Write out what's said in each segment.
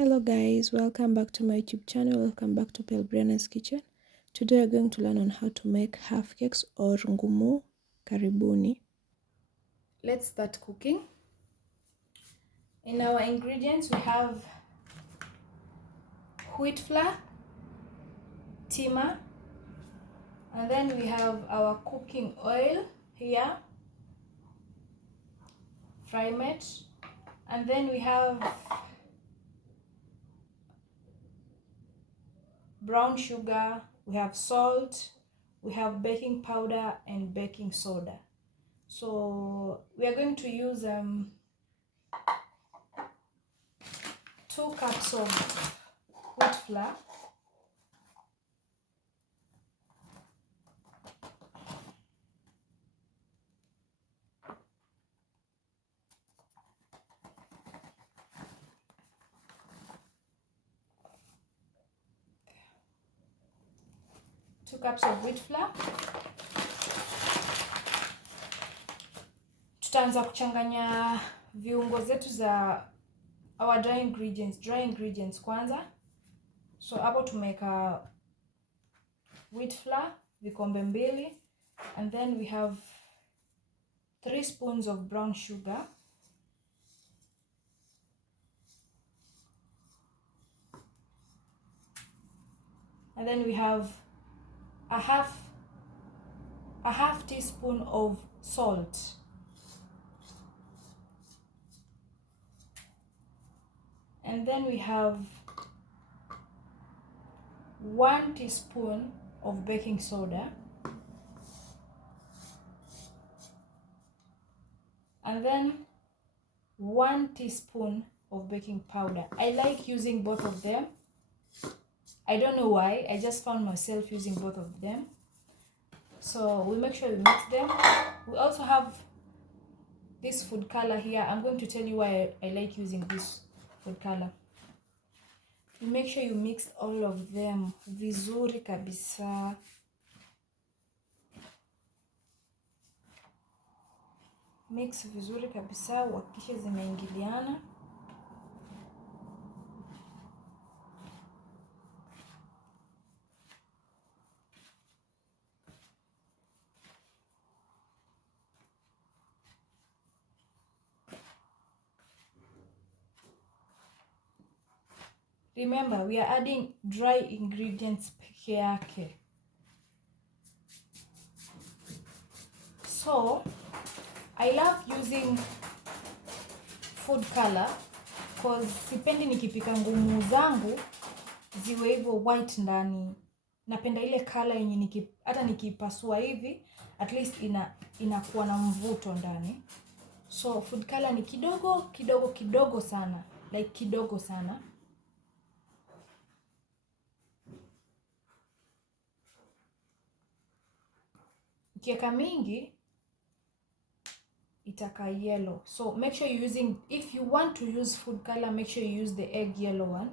Hello guys, welcome back to my YouTube channel. Welcome back to PELBRIANA'S kitchen. Today we're going to learn on how to make half cakes or ngumu. Karibuni. Let's start cooking. In our ingredients we have wheat flour, tima, and then we have our cooking oil here, fry mat, and then we have brown sugar, we have salt, we have baking powder and baking soda. So we are going to use 2 cups of wheat flour, 2 cups of wheat flour. Tutaanza kuchanganya viungo zetu za our dry ingredients kwanza. So hapo tumeka wheat flour vikombe 2, and then we have 3 spoons of brown sugar, and then we have a half teaspoon of salt, and then we have 1 teaspoon of baking soda, and then 1 teaspoon of baking powder. I like using both of them. I don't know why, I just found myself using both of them. So we make sure we mix them. We also have this food color here. I'm going to tell you why I like using this food color. You make sure you mix all of them vizuri kabisa. Mix vizuri kabisa, uhakikishe zimeingiliana. Remember, we are adding dry ingredients peke yake. So, I love using food color because sipendi nikipika ngumu zangu ziwe hivyo white ndani. Napenda ile color yenye hata nikipasua hivi at least inakuwa na mvuto ndani. So food color ni kidogo sana, like kidogo sana. Ukiweka mingi itaka yellow. So make sure you're using, if you want to use food color, make sure you use the egg yellow one.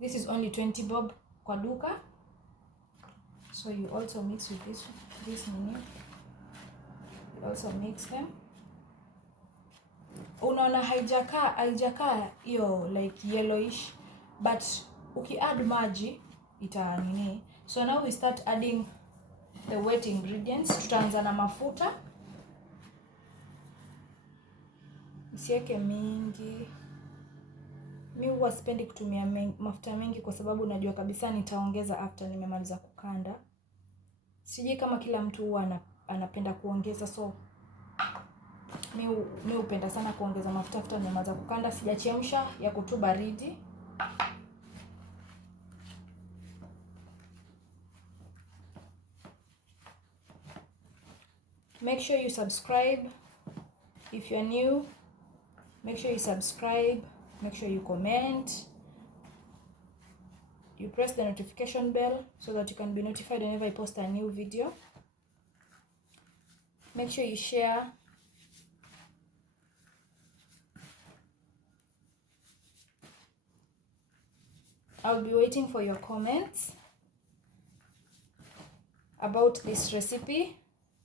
This is only 20 bob kwa duka. So you also mix with this mini. You also mix them. Unaona haijakaa hiyo like yellowish, but uki add maji ita nini. So now we start adding the wet ingredients. Tutaanza na mafuta. Usiweke mingi. Mimi huwa sipendi kutumia mafuta mengi kwa sababu najua kabisa nitaongeza after nimemaliza kukanda. Sijui kama kila mtu huwa anapenda kuongeza, so mimi hupenda sana kuongeza mafuta after nimemaliza kukanda. Sijachemsha, yako tu baridi. Make sure you subscribe if you're new. Make sure you subscribe. Make sure you comment. You press the notification bell so that you can be notified whenever I post a new video. Make sure you share. I'll be waiting for your comments about this recipe,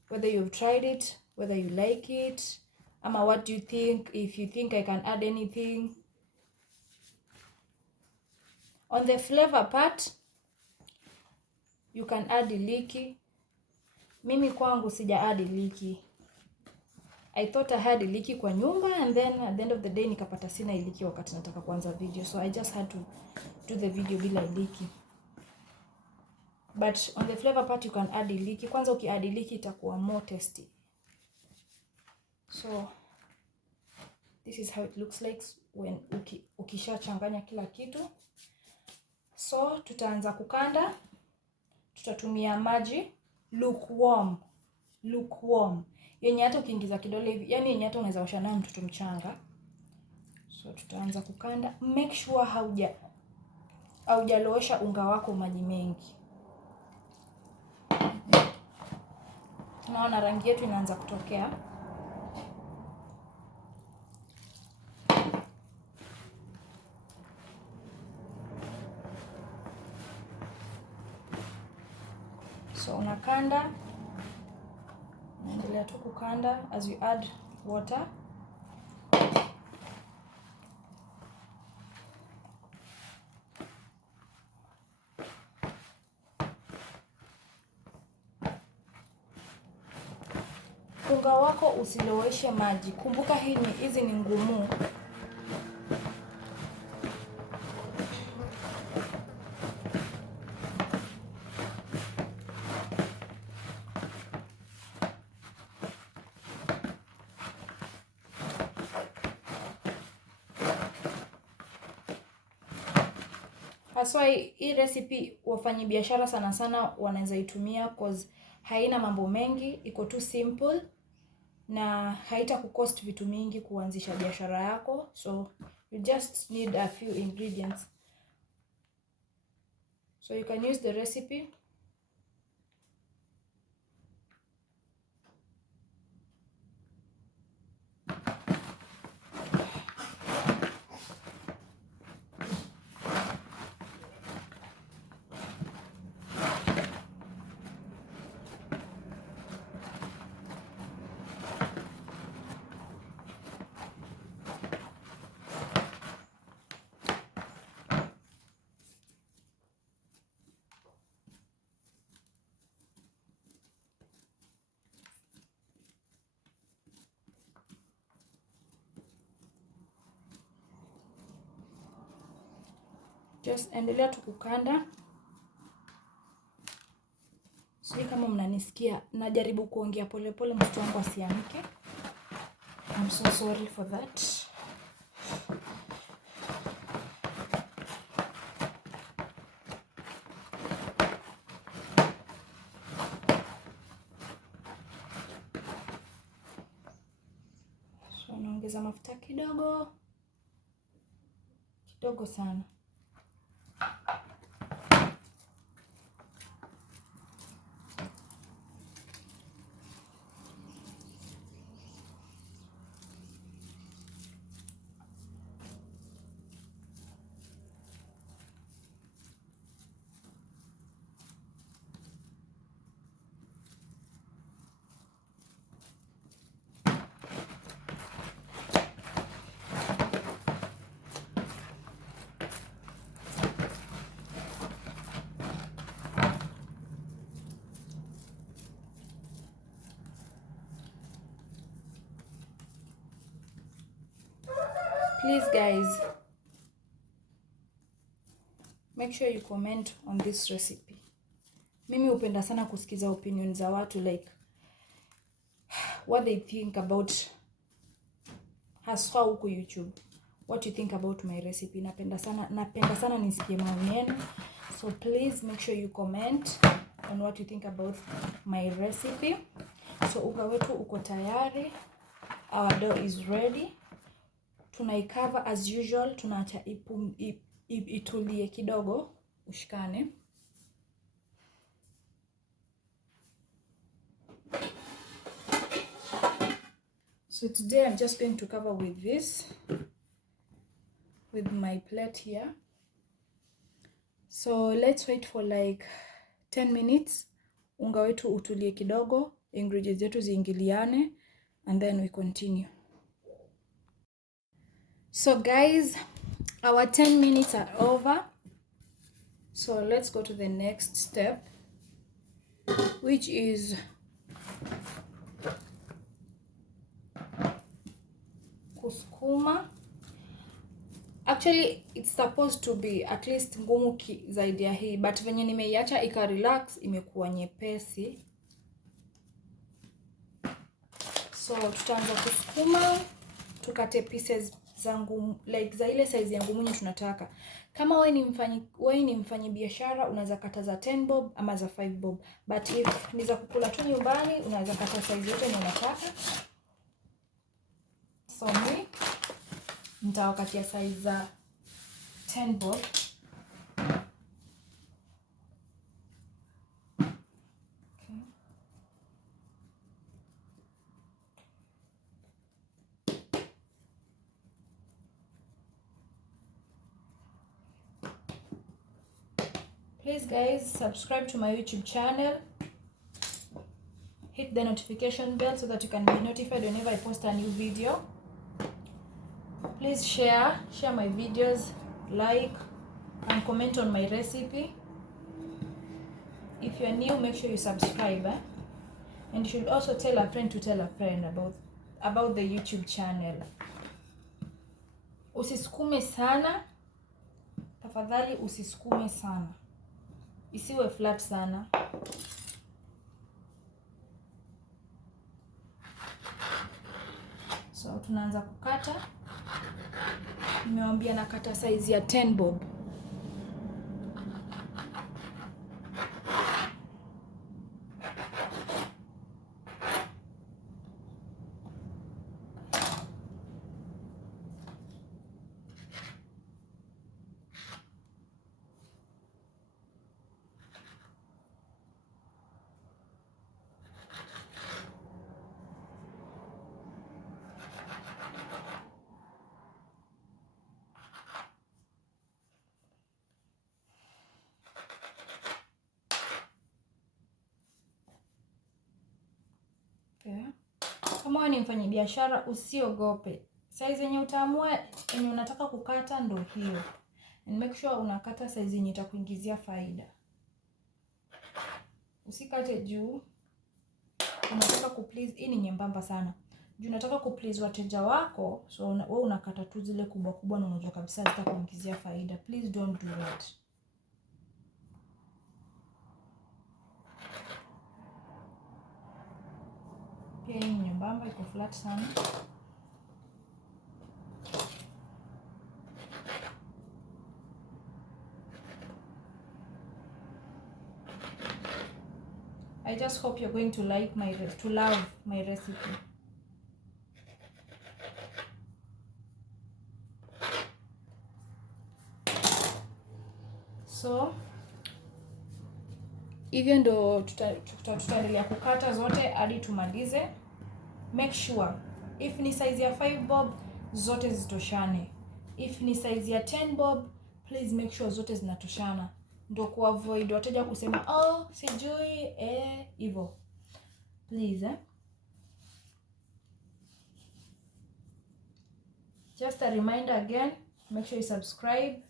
whether you've tried it, whether you like it, ama what do you think, if you think I can add anything. On the flavor part, you can add iliki. Mimi kwangu sija add iliki. I thought I had iliki kwa nyumba, and then at the end of the day nikapata sina iliki wakati nataka kuanza video. So I just had to do the video bila iliki. But on the flavor part you can add iliki. Kwanza uki-add iliki itakuwa more tasty. So this is how it looks like when ukishachanganya kila kitu. So tutaanza kukanda. Tutatumia maji lukewarm. Yenye hata ukiingiza kidole hivi, yani yenye hata unaweza osha nayo mtoto mchanga. So tutaanza kukanda. Make sure haujalowesha unga wako maji mengi. Tunaona rangi yetu inaanza kutokea. So unakanda. Unaendelea tu kukanda as you add water. Unga wako usiloweshe maji. Kumbuka hizi ni ngumu. Haswa hii recipe wafanyi biashara sana sana wanaweza itumia cause haina mambo mengi, iko tu simple na haita kucost vitu mingi kuanzisha biashara yako. So you just need a few ingredients. So you can use the recipe. Just endelea tu kukanda. Sijui kama mnanisikia, najaribu kuongea pole pole mtoto wangu asiamke. I'm so sorry for that. So naongeza mafuta kidogo sana. Please guys, make sure you comment on this recipe. Mimi hupenda sana kusikiza opinion za watu, like what they think about, haswa huko YouTube. What you think about my recipe. Napenda sana nisikie maoni yenu. So please make sure you comment on what you think about my recipe. So unga wetu uko tayari. Our dough is ready. Tunaikava as usual, tunaacha itulie kidogo ushikane. So today I'm just going to cover with this, with my plate here. So let's wait for like 10 minutes. Unga wetu utulie kidogo, ingredients zetu ziingiliane, and then we continue. So guys, our 10 minutes are over. So let's go to the next step, which is kusukuma. Actually it's supposed to be at least ngumu zaidi ya hii, but venye nimeiacha ika relax imekuwa nyepesi. So tutaanza kusukuma, tukate pieces zangu like za ile size ya ngumu tunataka. Kama wewe ni mfanyi biashara unaweza kata za 10 bob ama za 5 bob, but if ni za kukula tu nyumbani unaweza kata size yote unataka. So mimi nitawakatia size za 10 bob. Please guys, subscribe to my YouTube channel. Hit the notification bell so that you can be notified whenever I post a new video. Please share my videos, like and comment on my recipe. If you are new, make sure you subscribe, and you should also tell a friend to tell a friend about the YouTube channel. Usisukume sana. Tafadhali usisukume sana. Isiwe flat sana. So tunaanza kukata. Nimewaambia nakata size ya 10 bob. Kama wewe ni mfanyabiashara usiogope. Size yenye utaamua yenye unataka kukata ndo hiyo. And make sure unakata size yenye itakuingizia faida. Usikate juu. Unataka kuplease, hii ni nyembamba sana. Juu unataka kuplease wateja wako, so wewe unakata tu zile kubwa kubwa na unajua kabisa zitakuingizia faida. Please don't do that. Pia hii ni nyembamba, iko flat sana. I just hope you're going to love my recipe. So hivyo ndo tutaendelea kukata zote hadi tumalize. Make sure if ni size ya 5 bob zote zitoshane. If ni size ya 10 bob, please make sure zote zinatoshana. Ndo kuavoid wateja kusema sijui hivyo. Please Just a reminder again, make sure you subscribe.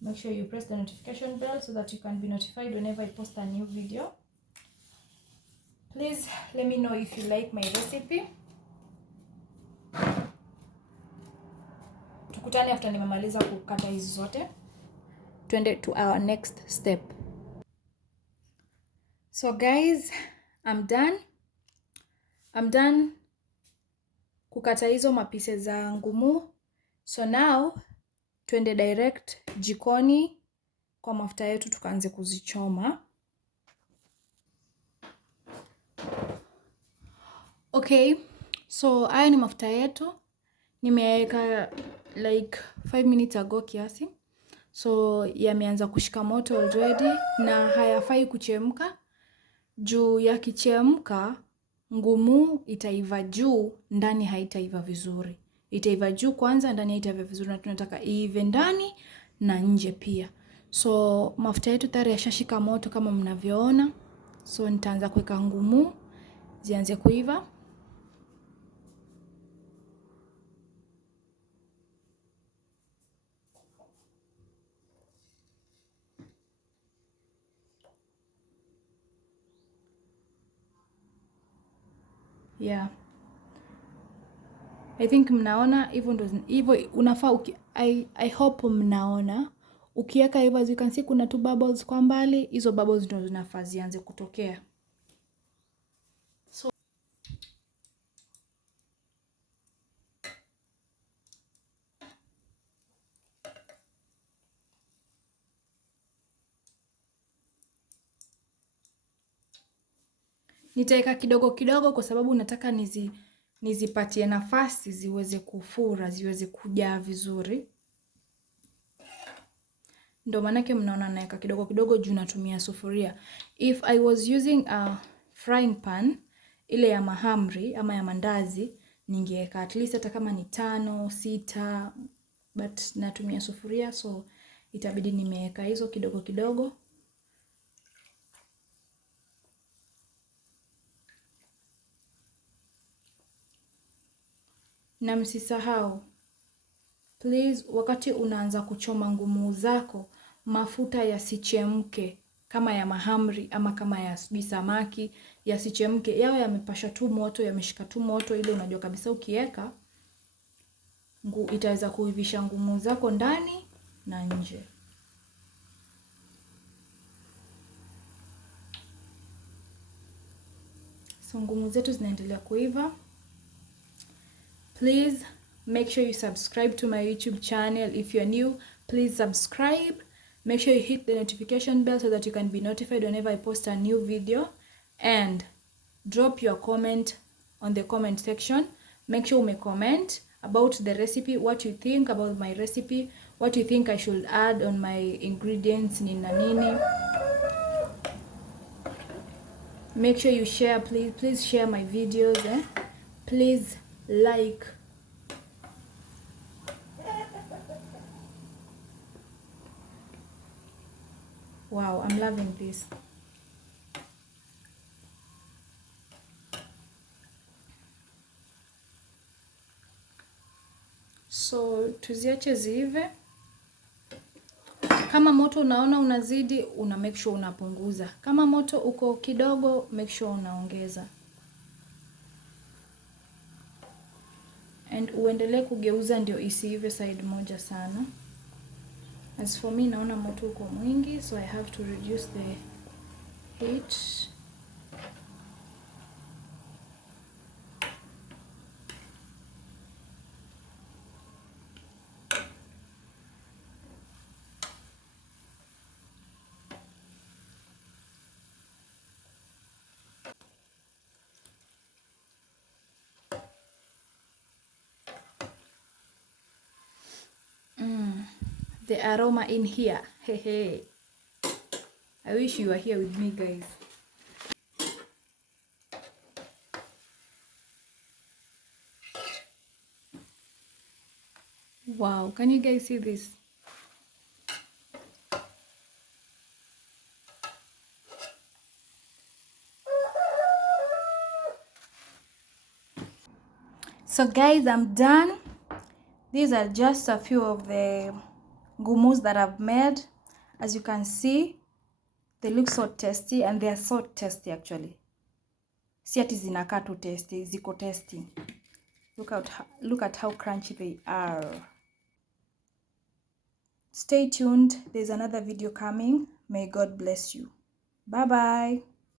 Make sure you press the notification bell so that you can be notified whenever I post a new video. Please let me know if you like my recipe. Tukutane after nimemaliza kukata hizi zote. Tuende to our next step. So guys, I'm done kukata hizo mapise za ngumu. So now tuende direct jikoni kwa mafuta yetu tukaanze kuzichoma. Okay, so haya ni mafuta yetu. Nimeweka like 5 minutes ago kiasi. So yameanza kushika moto already na hayafai kuchemka. Juu yakichemka ngumu itaiva juu, ndani haitaiva vizuri. Itaiva juu kwanza, ndani haitaiva vizuri, na tunataka iive ndani na nje pia. So mafuta yetu tayari yashashika moto kama mnavyoona. So nitaanza kuweka ngumu zianze kuiva. Yeah, I think mnaona hivyo ndo hivyo unafaa I hope mnaona ukiweka hivyo, as you can see kuna two bubbles kwa mbali, hizo bubbles ndo zinafaa zianze kutokea. So nitaweka kidogo kidogo kwa sababu nataka nizipatie nafasi ziweze kufura, ziweze kujaa vizuri. Ndo manake mnaona naweka kidogo kidogo juu natumia sufuria. If I was using a frying pan ile ya mahamri ama ya mandazi, ningeweka at least hata kama ni 5, 6, but natumia sufuria so itabidi nimeweka hizo kidogo kidogo. Na msisahau please, wakati unaanza kuchoma ngumu zako, mafuta yasichemke kama ya mahamri ama kama ya samaki, yasichemke, yawe yamepasha tu moto, yameshika tu moto, ile unajua kabisa ukiweka itaweza kuivisha ngumu zako ndani na nje. So ngumu zetu zinaendelea kuiva. Please make sure you subscribe to my YouTube channel. If you're new, please subscribe. Make sure you hit the notification bell so that you can be notified whenever I post a new video. And drop your comment on the comment section. Make sure you comment about the recipe, what you think about my recipe, what you think I should add on my ingredients, nini nini. Make sure you share, please share my videos, please like. Wow, I'm loving this. So tuziache ziive. Kama moto unaona unazidi, una make sure unapunguza. Kama moto uko kidogo, make sure unaongeza. And uendelee kugeuza ndio isiive side moja sana. As for me, naona moto uko mwingi, so I have to reduce the heat. The aroma in here. Hey, hey. I wish you were here with me, guys. Wow, can you guys see this? So guys, I'm done. These are just a few of the ngumus that I've made. As you can see, they look so tasty, and they are so tasty actually. Si ati zinakaa tu tasty, ziko tasty. Look at how crunchy they are. Stay tuned. There's another video coming. May God bless you. Bye bye.